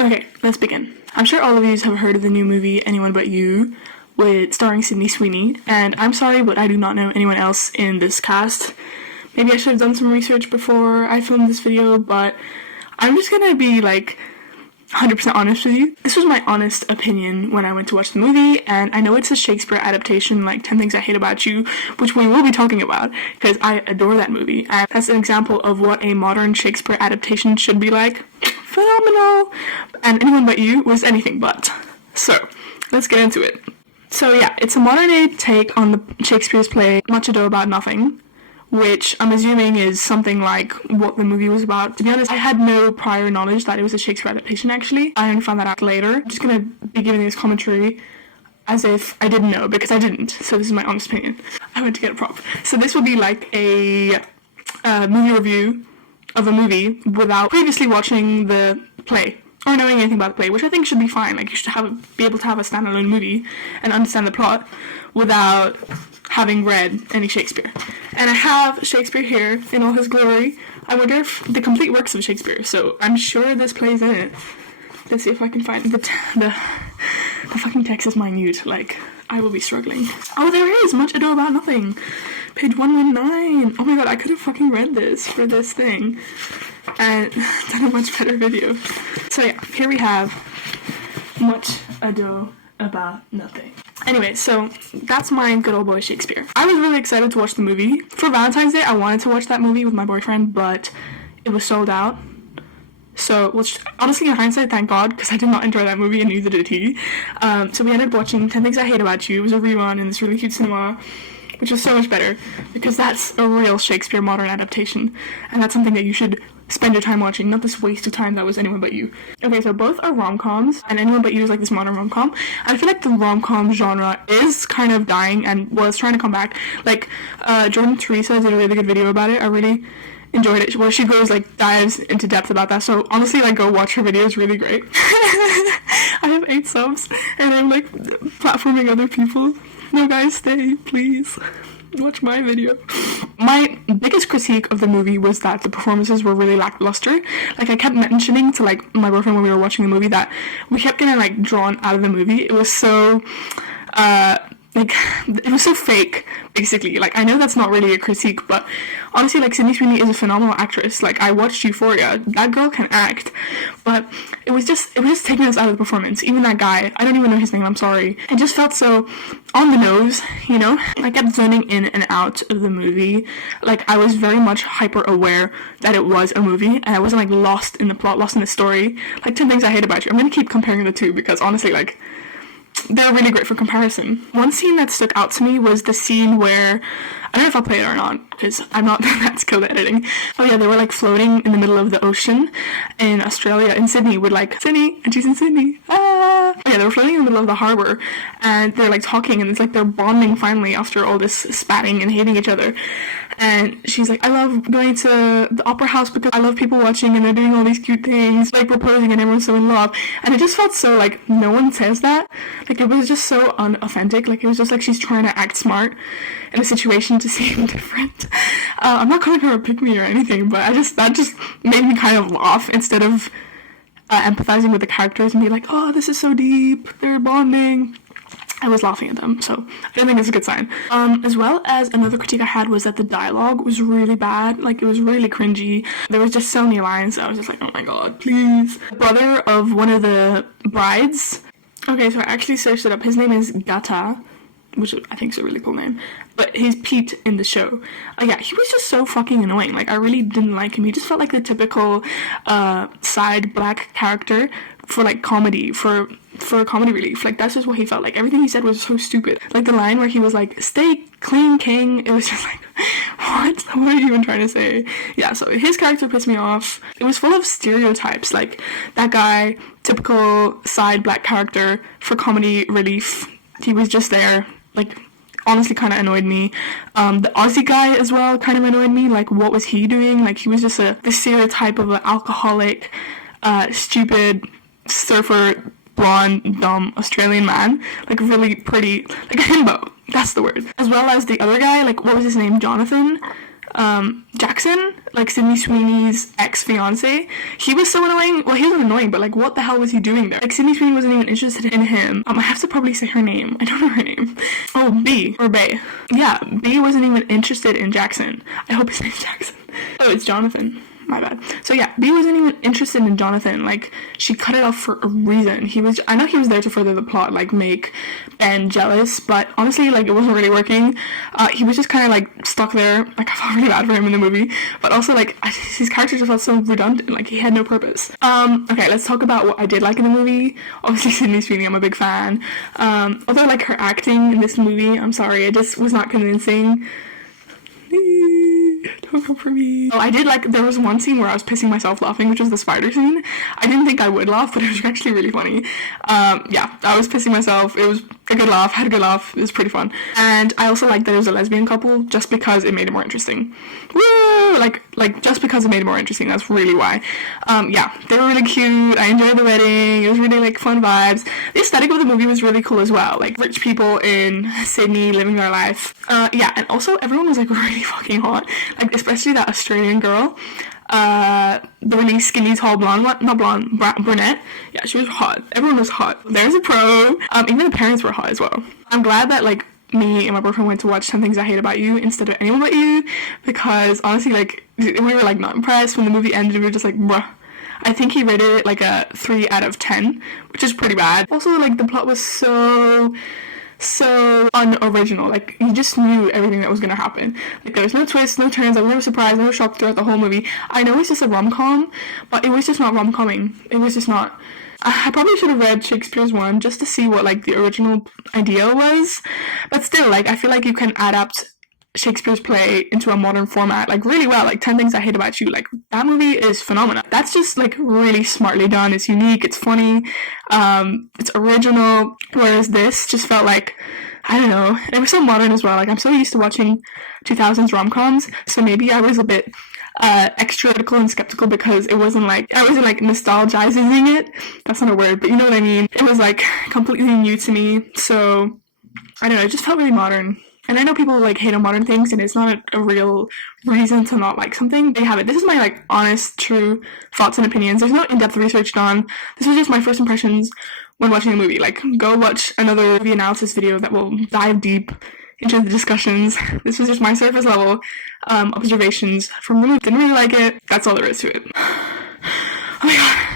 Okay, let's begin. I'm sure all of you have heard of the new movie Anyone But You, with starring Sydney Sweeney, and I'm sorry, but I do not know anyone else in this cast. Maybe I should have done some research before I filmed this video, but I'm just gonna be 100% honest with you. This was my honest opinion when I went to watch the movie, and I know it's a Shakespeare adaptation like 10 Things I Hate About You, which we will be talking about, because I adore that movie, and that's an example of what a modern Shakespeare adaptation should be like. Phenomenal! And Anyone But You was anything but. So, let's get into it. So yeah, it's a modern day take on the Shakespeare's play Much Ado About Nothing, which I'm assuming is something like what the movie was about. To be honest, I had no prior knowledge that it was a Shakespeare adaptation, actually. I only found that out later. I'm just gonna be giving this commentary as if I didn't know, because I didn't. So this is my honest opinion. I went to get a prop. So this would be like a movie review of a movie without previously watching the play or knowing anything about the play, which I think should be fine. Like, you should be able to have a standalone movie and understand the plot without having read any Shakespeare. And I have Shakespeare here in all his glory. I wonder if the complete works of Shakespeare, so I'm sure this play's in it. Let's see if I can find the fucking text is minute, like, I will be struggling. Oh, there it is, Much Ado About Nothing, page 119. Oh my god, I could have fucking read this for this thing and done a much better video. So yeah, here we have Much Ado About Nothing. Anyway, so that's my good old boy Shakespeare. I was really excited to watch the movie. For Valentine's Day, I wanted to watch that movie with my boyfriend, but it was sold out. So, which, honestly, in hindsight, thank God, because I did not enjoy that movie, and neither did he. So we ended up watching 10 Things I Hate About You. It was a rerun in this really cute cinema, which was so much better, because that's a real Shakespeare modern adaptation, and that's something that you should spend your time watching, not this waste of time that was Anyone But You. Okay, so both are rom-coms, and Anyone But You is like this modern rom-com. I feel like the rom-com genre is kind of dying and was trying to come back. Like, Jordan Teresa did a really good video about it. I really enjoyed it, where she goes, dives into depth about that. So honestly, go watch her video. It's really great. I have 8 subs, and I'm platforming other people. No, guys, stay, please. Watch my video. My biggest critique of the movie was that the performances were really lackluster. I kept mentioning to my boyfriend when we were watching the movie that we kept getting drawn out of the movie. It was so it was so fake, basically. I know that's not really a critique, but honestly, Sydney Sweeney is a phenomenal actress. I watched Euphoria. That girl can act, but it was just taking us out of the performance. Even that guy, I don't even know his name, I'm sorry. It just felt so on the nose, you know? I kept zoning in and out of the movie. I was very much hyper aware that it was a movie, and I wasn't lost in the plot, lost in the story. 10 Things I Hate About You. I'm gonna keep comparing the two, because honestly, they're really great for comparison. One scene that stuck out to me was the scene where, I don't know if I'll play it or not, because I'm not that skilled at editing. Oh yeah, they were floating in the middle of the ocean in Australia, in Sydney, with Sydney, and she's in Sydney. Ah! Oh yeah, they were floating in the middle of the harbour, and they're talking, and it's they're bonding finally after all this spatting and hating each other. And she's I love going to the opera house because I love people watching and they're doing all these cute things, proposing, and everyone's so in love. And it just felt so no one says that. It was just so unauthentic. It was just she's trying to act smart in a situation to seem different. I'm not calling her a pick-me or anything, but that just made me kind of laugh instead of empathizing with the characters and be oh, this is so deep, they're bonding. I was laughing at them, so I don't think it's a good sign. As well as another critique I had was that the dialogue was really bad. It was really cringy. There was just so many lines that I was just oh my god, please. The brother of one of the brides. Okay, so I actually searched it up. His name is Gata, which I think is a really cool name. But he's Pete in the show. Yeah, he was just so fucking annoying. I really didn't like him. He just felt like the typical side black character for comedy, for comedy relief. That's just what he felt like. Everything he said was so stupid. The line where he was stay clean king, it was just what are you even trying to say? Yeah, so his character pissed me off. It was full of stereotypes, that guy, typical side black character for comedy relief. He was just there, honestly kind of annoyed me. The Aussie guy as well kind of annoyed me. What was he doing? He was just the stereotype of an alcoholic, stupid surfer, blonde, dumb Australian man, really pretty, a himbo, that's the word. As well as the other guy, what was his name, Jonathan, Jackson, like Sydney Sweeney's ex-fiance, he was so annoying. Well, he wasn't annoying, but like, what the hell was he doing there? Like, Sydney Sweeney wasn't even interested in him. I have to probably say her name. I don't know her name. Oh, B or Bay. Yeah, B wasn't even interested in Jackson. I hope his name's Jackson. Oh, it's Jonathan. My bad. So yeah, B wasn't even interested in Jonathan. Like, she cut it off for a reason. I know he was there to further the plot, like make Ben jealous, but honestly, like, it wasn't really working. He was just kind of like stuck there. Like, I felt really bad for him in the movie, but also like his character just felt so redundant. Like, he had no purpose. Okay, let's talk about what I did like in the movie. Obviously, Sydney Sweeney, I'm a big fan. Although like her acting in this movie, I'm sorry, it just was not convincing. Don't come for me. Oh, I did like, there was one scene where I was pissing myself laughing, which was the spider scene. I didn't think I would laugh, but it was actually really funny. Yeah, I was pissing myself. It was a good laugh, had a good laugh. It was pretty fun. And I also liked that it was a lesbian couple just because it made it more interesting. Woo! Like just because it made it more interesting. That's really why. Yeah, they were really cute. I enjoyed the wedding. It was really like fun vibes. The aesthetic of the movie was really cool as well. Like rich people in Sydney living their life. Yeah, and also everyone was like really fucking hot. Like especially that Australian girl. The really skinny, tall, blonde one, not blonde, brunette. Yeah, she was hot. Everyone was hot. There's a pro. Even the parents were hot as well. I'm glad that like me and my boyfriend went to watch 10 Things I Hate About You instead of Anyone But You, because honestly, like, we were like not impressed when the movie ended. We were just like, bruh. I think he rated it like a 3 out of 10, which is pretty bad. Also, like, the plot was so unoriginal. Like, you just knew everything that was gonna happen. Like, there was no twists, no turns. I was never surprised, never shocked throughout the whole movie. I know it's just a rom-com, but it was just not rom-comming. It was just not. I probably should have read Shakespeare's one just to see what like the original idea was, but still, like, I feel like you can adapt Shakespeare's play into a modern format like really well. Like 10 Things I Hate About You, like that movie is phenomenal. That's just like really smartly done. It's unique, it's funny, it's original, whereas this just felt like, I don't know, it was so modern as well. Like, I'm so used to watching 2000s rom-coms, so maybe I was a bit extra critical and skeptical because I wasn't like nostalgizing it. That's not a word, but you know what I mean. It was like completely new to me, so I don't know, it just felt really modern. And I know people like hate on modern things, and it's not a real reason to not like something. They have it. This is my like honest, true thoughts and opinions. There's no in-depth research done. This was just my first impressions when watching the movie. Like, go watch another movie analysis video that will dive deep into the discussions. This was just my surface level observations from the movie. Didn't really like it. That's all there is to it. Oh my god.